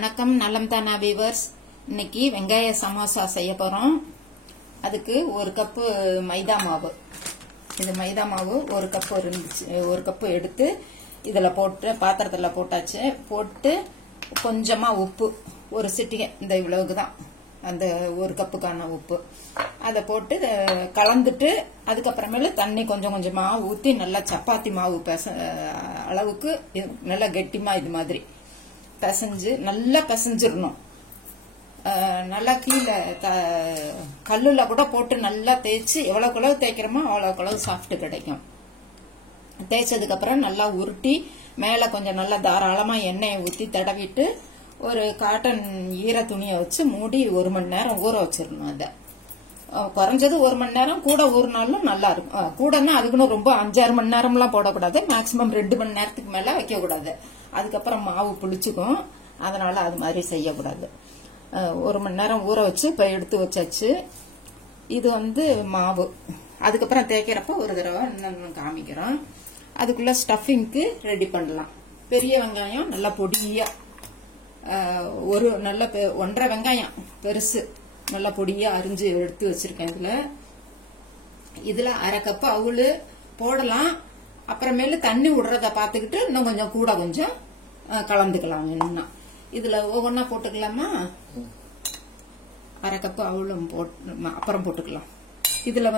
வணக்கம் நலம் தானா வீவர்ஸ். இன்னைக்கு வெங்காய சமோசா செய்ய போறோம். அதுக்கு ஒரு கப்பு மைதா மாவு. இந்த மைதா மாவு ஒரு கப்பு இருந்துச்சு. ஒரு கப்பு எடுத்து இதுல போட்டு பாத்திரத்துல போட்டாச்சு. போட்டு கொஞ்சமா உப்பு, ஒரு சிட்டிகை, இந்த இவ்வளவுக்கு தான் அந்த ஒரு கப்புக்கான உப்பு, அதை போட்டு கலந்துட்டு அதுக்கப்புறமேல தண்ணி கொஞ்சம் கொஞ்சமா ஊத்தி நல்லா சப்பாத்தி மாவு அளவுக்கு நல்லா கெட்டிமா இது மாதிரி பிசைஞ்சு நல்லா பிசைஞ்சிடணும். நல்லா கீழே கல்லுல கூட போட்டு நல்லா தேய்ச்சி எவ்வளவு தேய்க்கிறோமோ அவ்வளவு சாஃப்ட் கிடைக்கும். தேய்ச்சதுக்கு அப்புறம் நல்லா உருட்டி மேல கொஞ்சம் நல்லா தாராளமா எண்ணெயை ஊத்தி தடவிட்டு ஒரு காட்டன் ஈர துணியை வச்சு மூடி 1 மணி நேரம் ஊற வச்சிடணும். அதை குறைஞ்சது 1 மணி நேரம், கூட ஊறினாலும் நல்லா இருக்கும். கூடன்னா அதுக்குன்னு ரொம்ப 5-6 மணி நேரம்லாம் போடக்கூடாது. மேக்சிமம் 2 மணி நேரத்துக்கு மேல வைக்க கூடாது. அதுக்கப்புறம் மாவு புளிச்சுக்கும். அதனால அது மாதிரி செய்யக்கூடாது. 1 மணி நேரம் ஊற வச்சு இப்ப எடுத்து வச்சாச்சு. இது மாவு. அதுக்கப்புறம் தேய்க்கிறப்ப ஒரு தடவை இன்னும் காமிக்கிறோம். அதுக்குள்ள ஸ்டஃபிங்க்கு ரெடி பண்ணலாம். பெரிய வெங்காயம் நல்லா பொடியா, ஒரு நல்ல 1.5 வெங்காயம் பெருசு நல்லா பொடியா அரிஞ்சு எடுத்து வச்சிருக்கேன். இதுல அரை கப்பு அவுள் போடலாம். அப்புறமேல தண்ணி விடுறத பாத்துக்கிட்டு இன்னும் கொஞ்சம் கூட கொஞ்சம் கலந்துக்கலாம். வேணும்னா இதுல ஒவ்வொன்னா போட்டுக்கலாமா? அரை கப்பு அவுளும் அப்புறம் போட்டுக்கலாம். இதுல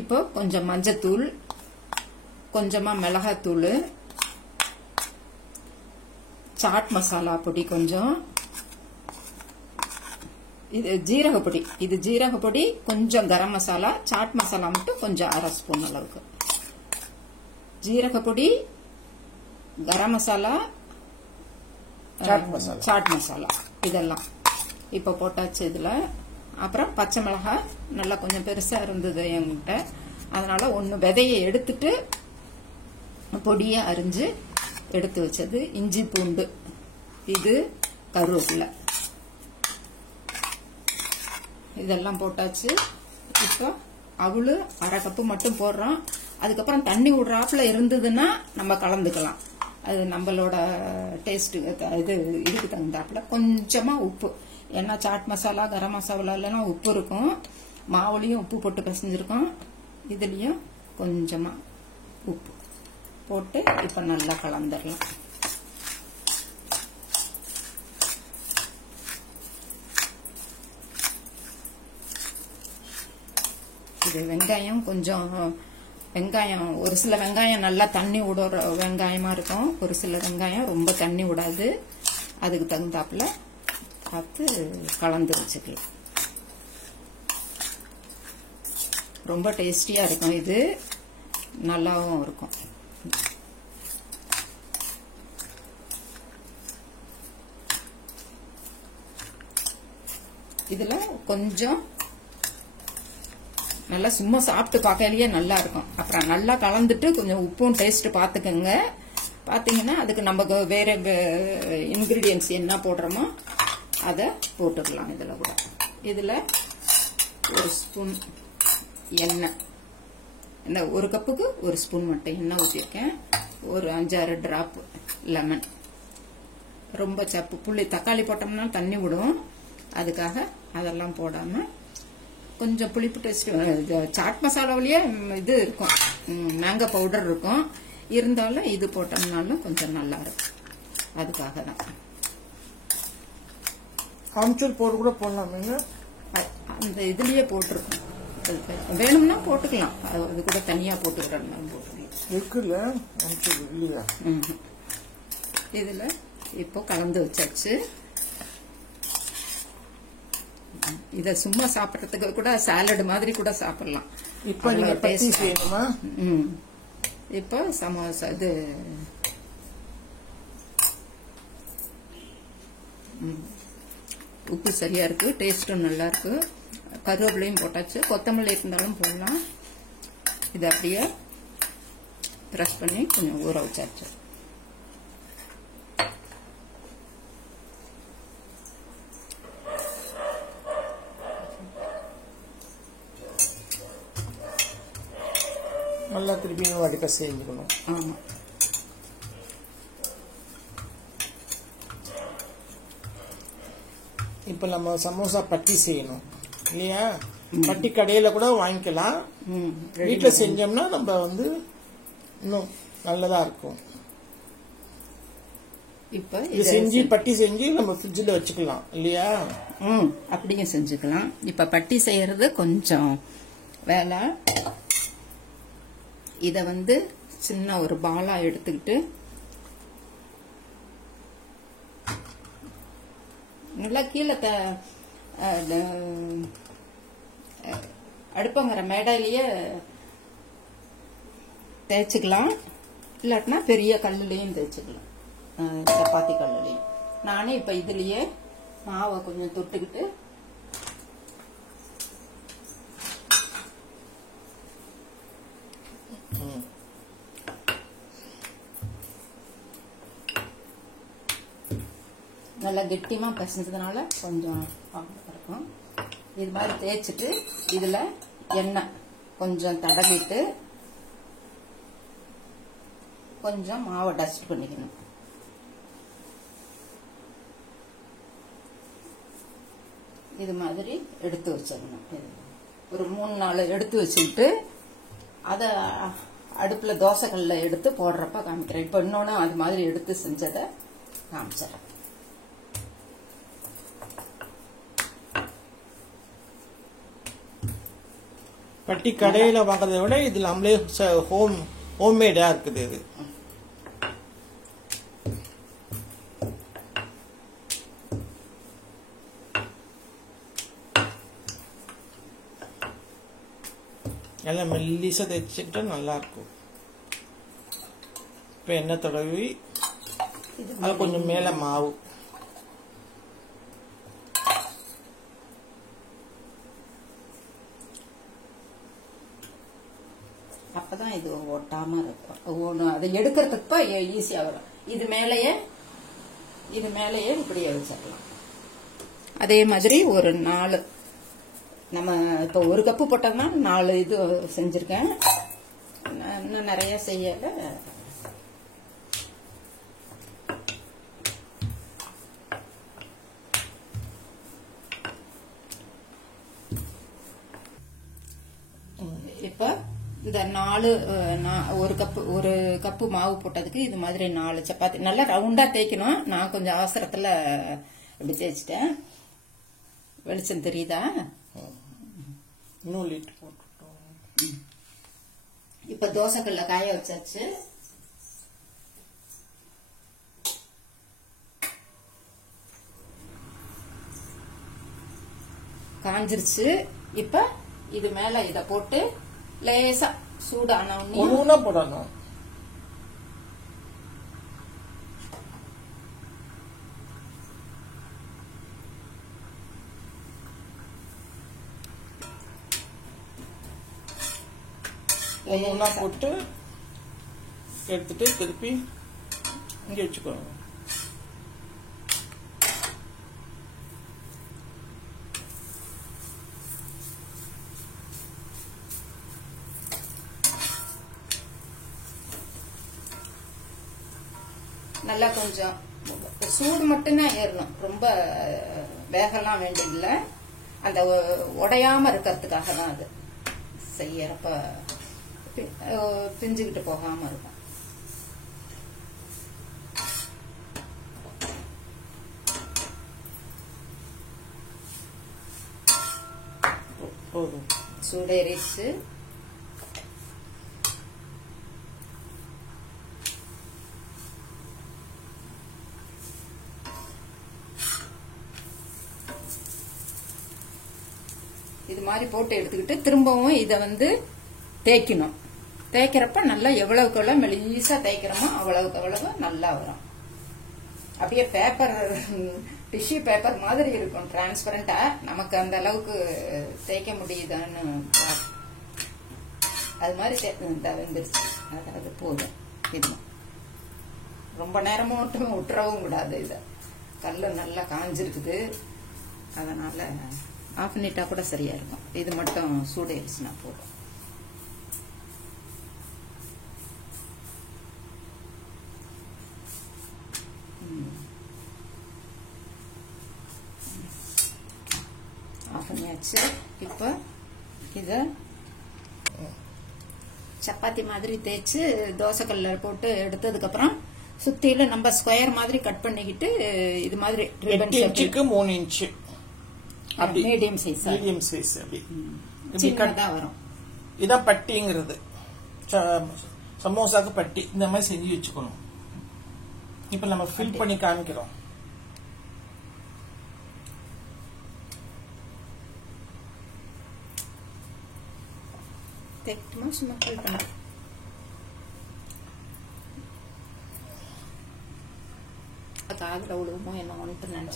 இப்போ கொஞ்சம் மஞ்சத்தூள், கொஞ்சமா மிளகாத்தூள், சாட் மசாலா பொடி கொஞ்சம், இது ஜீரகப்பொடி, இது ஜீரகப்பொடி கொஞ்சம், கரம் மசாலா, சாட் மசாலா மட்டும் கொஞ்சம் 1/2 ஸ்பூன் அளவுக்கு. ஜீரகப்பொடி, கரம் மசாலா, சாட் மசாலா இதெல்லாம் இப்ப போட்டாச்சு இதுல. அப்புறம் பச்சை மிளகாய் நல்லா கொஞ்சம் பெருசா இருந்தது என்கிட்ட, அதனால ஒன்னு விதையை எடுத்துட்டு பொடியா அரிஞ்சு எடுத்து வச்சது. இஞ்சி பூண்டு, இது கருவேப்பிலை, இதெல்லாம் போட்டாச்சு. இப்போ அவுள் அரை கப்பு மட்டும் போடுறோம். அதுக்கப்புறம் தண்ணி விடுறாப்புல இருந்ததுன்னா நம்ம கலந்துக்கலாம். அது நம்மளோட டேஸ்ட்டுக்கு இதுக்கு தகுந்தாப்புல கொஞ்சமா உப்பு. ஏன்னா சாட் மசாலா, கரம் மசாலா உப்பு இருக்கும். மாவுலையும் உப்பு போட்டு பிசைஞ்சிருக்கோம். இதுலயும் கொஞ்சமா உப்பு போட்டு இப்ப நல்லா கலந்துடலாம். இது வெங்காயம் கொஞ்சம், வெங்காயம் ஒரு சில வெங்காயம் நல்லா தண்ணி விடுற வெங்காயமா இருக்கும், ஒரு சில வெங்காயம் ரொம்ப தண்ணி விடாது. அதுக்கு தகுந்தாப்புல பார்த்து கலந்து வச்சுக்கலாம். ரொம்ப டேஸ்டியா இருக்கும். இது நல்லாவும் இருக்கும். இதுல கொஞ்சம் நல்லா சும்மா சாப்பிட்டு பார்க்கலையே நல்லா இருக்கும். அப்புறம் நல்லா கலந்துட்டு கொஞ்சம் உப்பும் டேஸ்ட் பாத்துக்கோங்க. பாத்தீங்கன்னா அதுக்கு நம்ம வேற இன்கிரீடியன்ஸ் என்ன போடுறோமோ அதை போட்டுக்கலாம். இதுல கூட இதுல 1 ஸ்பூன் எண்ணெய், இந்த 1 கப்புக்கு 1 ஸ்பூன் மட்டும் எண்ணெய் ஊற்றிருக்கேன். ஒரு 5-6 டிராப் லெமன். ரொம்ப சப்பு புளி, தக்காளி போட்டோம்னா தண்ணி விடும். அதுக்காக அதெல்லாம் போடாம கொஞ்சம் புளிப்பு டேஸ்ட். சாட் மசாலாவிலேயே இது இருக்கும், மேங்கோ பவுடர் இருக்கும். இருந்தாலும் இது போட்டோம்னாலும் கொஞ்சம் நல்லா இருக்கும். அதுக்காக தான். ஆம்ச்சூர் பவுடர் கூட போடலாமேங்க? அந்த இதுலயே போட்டிருக்கோம். வேணும்னா போட்டுக்கலாம். அது கூட தனியா போட்டுக்கிறோம். இருக்குல்ல ஆம்ச்சூர் இல்லையா? இதுல இப்போ கலந்து வச்சாச்சு. இத சும்மா சாப்பிடறதுக்கு கூட சாலட் மாதிரி கூட சாப்பிடலாம். இப்ப நீங்க பத்தி செய்யணுமா? இப்போ சமோசா இது உப்பு சரியா இருக்கு, டேஸ்டும் நல்லா இருக்கு. கருவேப்பிலையும் போட்டாச்சு, கொத்தமல்லி இருந்தாலும் போடலாம். இது அப்படியே பிரஷ் பண்ணி கொஞ்சம் ஊற வச்சாச்சு. நல்லா திருப்பி வாட்டி பிசைஞ்சுக்கணும். ஆமா. இப்போ நம்ம சமோசா பட்டி செய்யணும் இல்லையா? பட்டி கடையில கூட வாங்கிக்கலாம். வீட்டுல செஞ்சோம்னா நம்ம வந்து இன்னும் நல்லதா இருக்கும். இப்ப இது செஞ்சு பட்டி செஞ்சு நம்ம ஃப்ரிட்ஜில் வச்சுக்கலாம் இல்லையா? அப்படியே செஞ்சுக்கலாம். இப்ப பட்டி செய்யறது கொஞ்சம் வேலை. இத வந்து சின்ன ஒரு பாலா எடுத்துக்கிட்டு நல்லா கீழே அடுப்பங்கிற மேடையிலேயே தேய்ச்சிக்கலாம். இல்லாட்டினா பெரிய கல்லுலையும் தேய்ச்சிக்கலாம், சப்பாத்தி கல்லுலையும். நானே இப்ப இதுலயே மாவை கொஞ்சம் தொட்டுக்கிட்டு நல்லா கெட்டியமா பிசைஞ்சதுனால கொஞ்சம் இருக்கும். இது மாதிரி தேய்ச்சிட்டு இதுல எண்ணெய் கொஞ்சம் தடவிட்டு கொஞ்சம் மாவை டஸ்ட் பண்ணிக்கணும். இது மாதிரி எடுத்து வச்சிடணும். ஒரு 3-4 எடுத்து வச்சுக்கிட்டு அதை அடுப்புல தோசைக்கல்ல எடுத்து போடுறப்ப காமிக்கிறேன். இப்ப இன்னொன்னு அது மாதிரி எடுத்து செஞ்சதை காமிச்சிடறேன். பட்டி கடையில வாங்குறதை விட இது நம்மளே ஹோம்மேடா இருக்குது. இது எல்லாம் மெல்லிசா தைச்சுக்கிட்டா நல்லா இருக்கும். இப்ப எண்ணெய் தடவி அது கொஞ்சம் மேல மாவு அப்பதான் இது ஒட்டாம இருக்கும். அதை எடுக்கிறதுக்கு ஈஸியா வரும். இது மேலேயே இப்படியே வச்சிடலாம். அதே மாதிரி ஒரு 4 நம்ம இப்ப 1 கப்பு போட்டோம்னா 4 இது செஞ்சிருக்கேன். இன்னும் நிறைய செய்யல. இப்ப இந்த 1 கப்பு மாவு போட்டதுக்கு இது மாதிரி 4 சப்பாத்தி நல்லா ரவுண்டா தேய்க்கணும். நான் கொஞ்சம் அவசரத்துல இப்படி தேய்ச்சிட்டேன். வெளிச்சம் தெரியுதா? இப்ப தோசைக்கல்ல காய வச்சாச்சு. காஞ்சிருச்சு. இப்ப இது மேல இத போட்டு லேசா சூடான ஒண்ணு போடணும். ஒண்ணா போட்டு எடுத்துட்டு திருப்பி இங்க வச்சுக்கோங்க. நல்லா கொஞ்சம் சூடு மட்டும்தான் ஏறணும். ரொம்ப வேகலாம் வேண்டியதில்லை. அந்த உடையாம இருக்கிறதுக்காக தான் அது செய்யறப்ப பிஞ்சுக்கிட்டு போகாம இருக்கும். சூடேறிச்சு. இது மாதிரி போட்டு எடுத்துக்கிட்டு திரும்பவும் இதை வந்து தேய்க்கணும். தேய்க்கிறப்ப நல்லா எவ்வளவுக்கு எவ்வளவு மெலிசா தேய்க்கிறோமோ அவ்வளவுக்கு அவ்வளவு நல்லா வரும். அப்படியே பேப்பர் டிஷ்யூ பேப்பர் மாதிரி இருக்கும், டிரான்ஸ்பரண்டா. நமக்கு அந்த அளவுக்கு தேய்க்க முடியுதான்னு அது மாதிரி வந்துருச்சு. அதாவது போதும். இது ரொம்ப நேரமும் விட்டுறவும் கூடாது. இதை கல்லு நல்லா காஞ்சிருக்குது, அதனால ஆஃப் பண்ணிட்டா கூட சரியா இருக்கும். இது மட்டும் சூடேறிச்சுன்னா போதும். பண்ணியாச்சு. இப்போ இத சப்பாத்தி மாதிரி தேய்ச்சு தோசைக்கல்ல போட்டு எடுத்ததுக்கு அப்புறம் சுத்தில நம்ம ஸ்கொயர் மாதிரி கட் பண்ணிக்கிட்டு இது மாதிரி 8 இன்ச்சுக்கு 3 இன்ச் அப்படி மீடியம் சைஸ் அப்படி சின்னதா வரும். இதான் பட்டிங்கிறது. சமோசாக்கு பட்டி இந்த மாதிரி செஞ்சு வச்சுக்கணும். இப்ப நம்ம ஃபில் பண்ணி காமிக்கிறோம். சும்மா ஃபில் பண்ண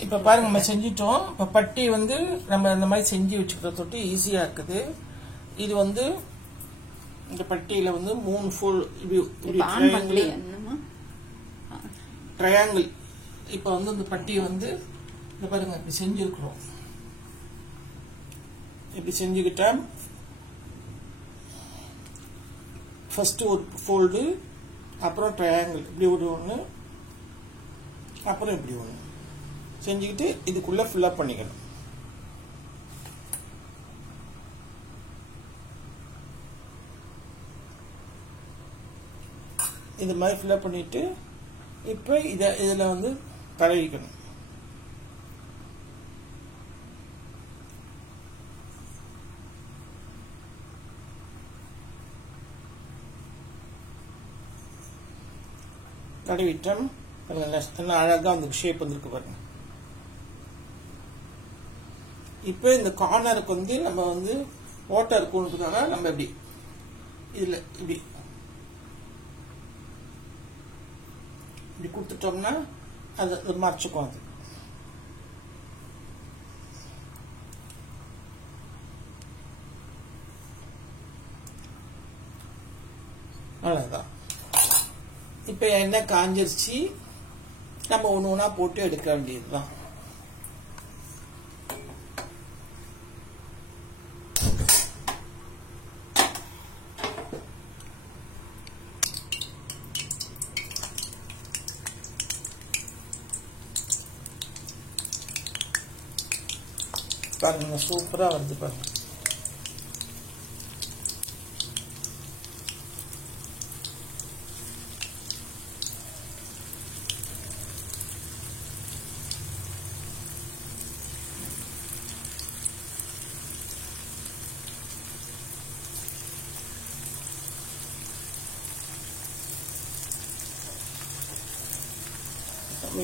இப்ப பாருங்க நம்ம செஞ்சிட்டோம். இப்ப பட்டி வந்து நம்ம இந்த மாதிரி செஞ்சு வச்சுக்கிறத தொட்டு ஈஸியா இருக்குது. இது வந்து இந்த பட்டியில வந்து 3 ஃபுல் ட்ரையாங்கிள். இப்ப வந்து இந்த பட்டியை வந்து இந்த பாருங்க இப்படி செஞ்சிருக்கிறோம். இப்படி செஞ்சுக்கிட்டா ஃபர்ஸ்ட் ஒரு ஃபோல்டு, அப்புறம் ட்ரையாங்கிள் இப்படி ஒரு ஒன்று, அப்புறம் இப்படி ஒன்று செஞ்சுக்கிட்டு இதுக்குள்ள ஃபில்அப் பண்ணிக்கணும். இந்த மாதிரி ஃபில்அப் பண்ணிட்டு இப்போ இதில் வந்து தடவிக்கணும். தடவிட்டோம். அழகா அந்த ஷேப் வந்துருக்கு பாருங்க. இப்போ இந்த கார்னருக்கு வந்து நம்ம வந்து ஓட்டை இருக்குன்றதுக்காக நம்ம இப்படி இதுல இப்படி இப்படி கொடுத்துட்டோம்னா அது மறைச்சுக்கும். அது அவ்வளவுதான். இப்ப எண்ணெய் காஞ்சிருச்சு. நம்ம ஒண்ணு ஒண்ணா போட்டு எடுக்க வேண்டியதுதான். பாருங்க சூப்பரா வருது பாருங்க.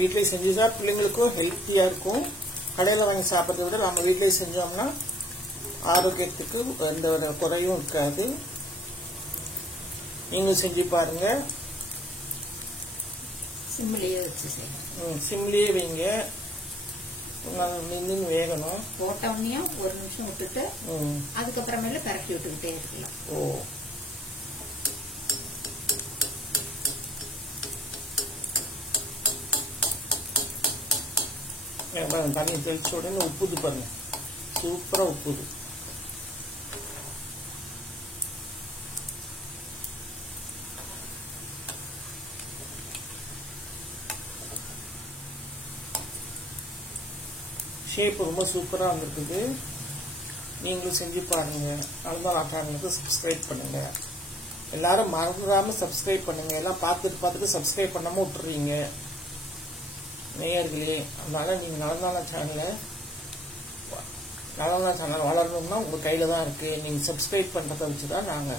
வீட்டிலே செஞ்சுட்டா பிள்ளைங்களுக்கும் ஹெல்த்தியா இருக்கும். கடையில் வாங்கி சாப்பிட்றத விட நம்ம வீட்டிலே செஞ்சோம்னா ஆரோக்கியத்துக்கு எந்த ஒரு குறையும் இருக்காது. நீங்களும் செஞ்சு பாருங்க. சிம்லேயே வைங்க. வேகணும். போட்டோம்னா ஒரு நிமிஷம் விட்டுட்டு அதுக்கப்புறமேல பரப்பி விட்டுக்கிட்டே இருக்கலாம். ஓ, தண்ணி தெளிச்ச உடனே உப்புது பாருங்க. சூப்பரா உப்புது. ஷேப் ரொம்ப சூப்பரா வந்திருக்குது. நீங்களும் செஞ்சு பாருங்க. அவ்வளவுதான். சேனலுக்கு சப்ஸ்கிரைப் பண்ணுங்க. எல்லாரும் மறந்துடாம சப்ஸ்கிரைப் பண்ணுங்க. எல்லாம் பார்த்துட்டு சப்ஸ்கிரைப் பண்ணாம விட்டுறீங்க நேயர்களே. அதனால நீங்க நலந்தான சேனல் வளரணும்னா உங்க கையில தான் இருக்கு. நீங்க சப்ஸ்கிரைப் பண்றதை வச்சுதான் நாங்க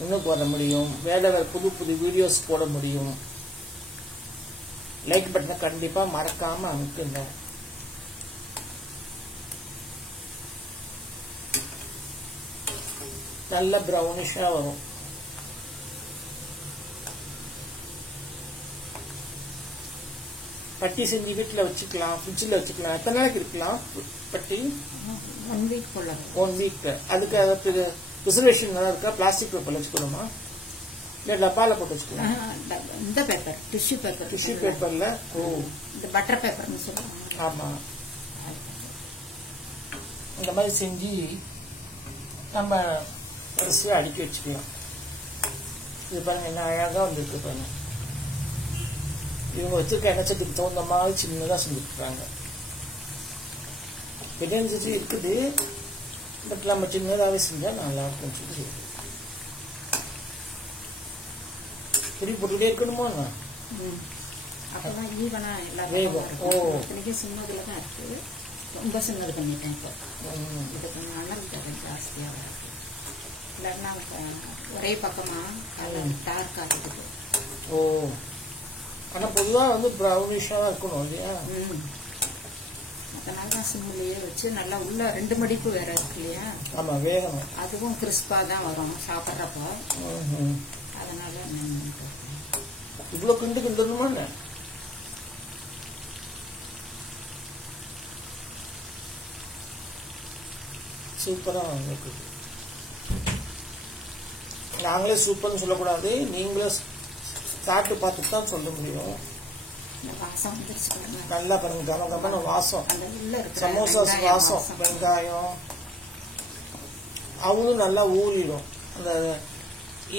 இன்னும் போட முடியும். வேற புது வீடியோஸ் போட முடியும். லைக் பட்டனை கண்டிப்பா மறக்காம அமுக்குங்க. நல்ல பிரவுனிஷா வரும். பட்டி செஞ்சு வீட்டுல வச்சுக்கலாம், ஃப்ரிட்ஜில் வச்சுக்கலாம். எத்தனை நாளைக்கு இருக்கலாம் பட்டி? 1 வீக் போல. 1 வீக். அதுக்கு ரிசர்வேஷன் நல்லா இருக்கா? பிளாஸ்டிக் பேப்பர்ல வச்சுக்கணுமா இல்ல டப்பால போட்டு வச்சுக்கலாம்? இந்த பேப்பர் டிஷ்யூ பேப்பர்ல. ஓ, இந்த பட்டர் பேப்பர்னு சொல்லுவாங்க. ஆமா, இந்த மாதிரி செஞ்சு நம்ம வரிசையா அடுக்கி வச்சுக்கலாம். இது பாருங்க என்ன அழகா வந்துருக்கு பாருங்க. இவங்க வச்சிருக்க எண்ணெய் சட்டிக்கு தகுந்த மாதிரி சின்னதா செஞ்சுருக்காங்க. பிரியாணி சட்டி இருக்குது. பட் நம்ம சின்னதாகவே செஞ்சால் நல்லா இருக்கும் சொல்லி பிடி போட்டுக்கிட்டே இருக்கணுமா நான் அப்பதான் ஈவனா எல்லாரும் சின்னதுல தான் இருக்கு. ரொம்ப சின்னது பண்ணிட்டேன். இப்போ இது கொஞ்சம் அனல் ஜாஸ்தியா வராது. இல்லைன்னா ஒரே பக்கமா கலர் டார்க் ஆகிடுது. ஓ ஆனா பொதுவா வந்து ப்ரௌனிஷா இருக்கணும் இல்லையா? அதனால தான் சிம்மிலேயே வச்சு நல்லா உள்ள 2 மடிப்பு வேற இருக்கு இல்லையா? ஆமா வேகணும். அதுவும் கிறிஸ்பா தான் வரும் சாப்பிட்றப்போ. அதனால இவ்வளவு கிண்டு கிண்டணுமா? சூப்பரா இருக்குது. நாங்களே சூப்பர்னு சொல்லக்கூடாது, நீங்களே சாப்பிட்டு பார்த்துட்டு தான் சொல்ல முடியும். நல்லா பாருங்க, கம கமன வாசம், சமோசா வாசம், வெங்காயம் அவங்களும் நல்லா ஊறிடும் அந்த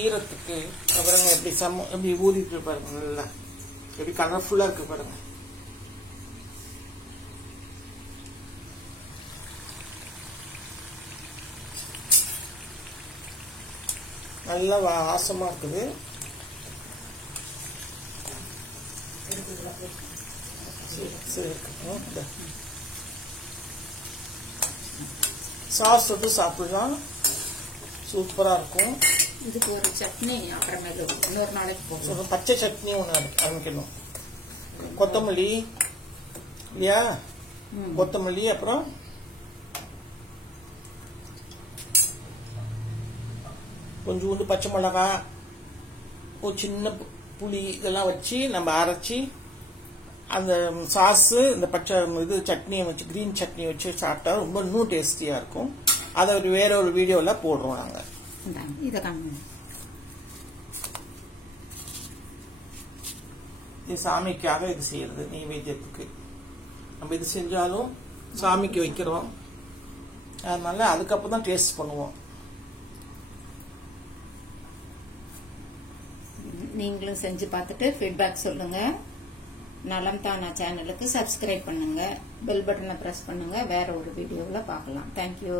ஈரத்துக்கு. அப்புறம் எப்படி ஊறிட்டு பாருங்க, நல்லா எப்படி கலர்ஃபுல்லா இருக்கு பாருங்க. நல்லா வாசமா இருக்குது. சாஸ் வந்து சாப்பிடலாம், சூப்பரா இருக்கும். இதுக்கு ஒரு சட்னி அப்புறமேல இன்னொரு நாளைக்கு போகும். பச்சை சட்னி ஒன்று அமைக்கணும். கொத்தமல்லி இல்லையா? கொத்தமல்லி, அப்புறம் கொஞ்சோண்டு பச்சை மிளகா, ஒரு சின்ன புளி, இதெல்லாம் வச்சு நம்ம அரைச்சி அந்த சாஸு இந்த பச்சை இது சட்னியை வச்சு, கிரீன் சட்னி வச்சு சாப்பிட்டா ரொம்ப இன்னும் டேஸ்டியா இருக்கும். அதை வேற ஒரு வீடியோல போடுறோம் நாங்க. இது சாமிக்காக இது செய்யறது, நெய்வேத்தியத்துக்கு. நம்ம இது செஞ்சாலும் சாமிக்கு வைக்கிறோம், அதனால அதுக்கப்புறம் தான் டேஸ்ட் பண்ணுவோம். நீங்களும் செஞ்சு பார்த்துட்டு ஃபீட்பேக் சொல்லுங்க. நலம் தானா சேனலுக்கு சப்ஸ்கிரைப் பண்ணுங்க, பெல் பட்டனை பிரஸ் பண்ணுங்க. வேற ஒரு வீடியோவில் பார்க்கலாம். தேங்க்யூ.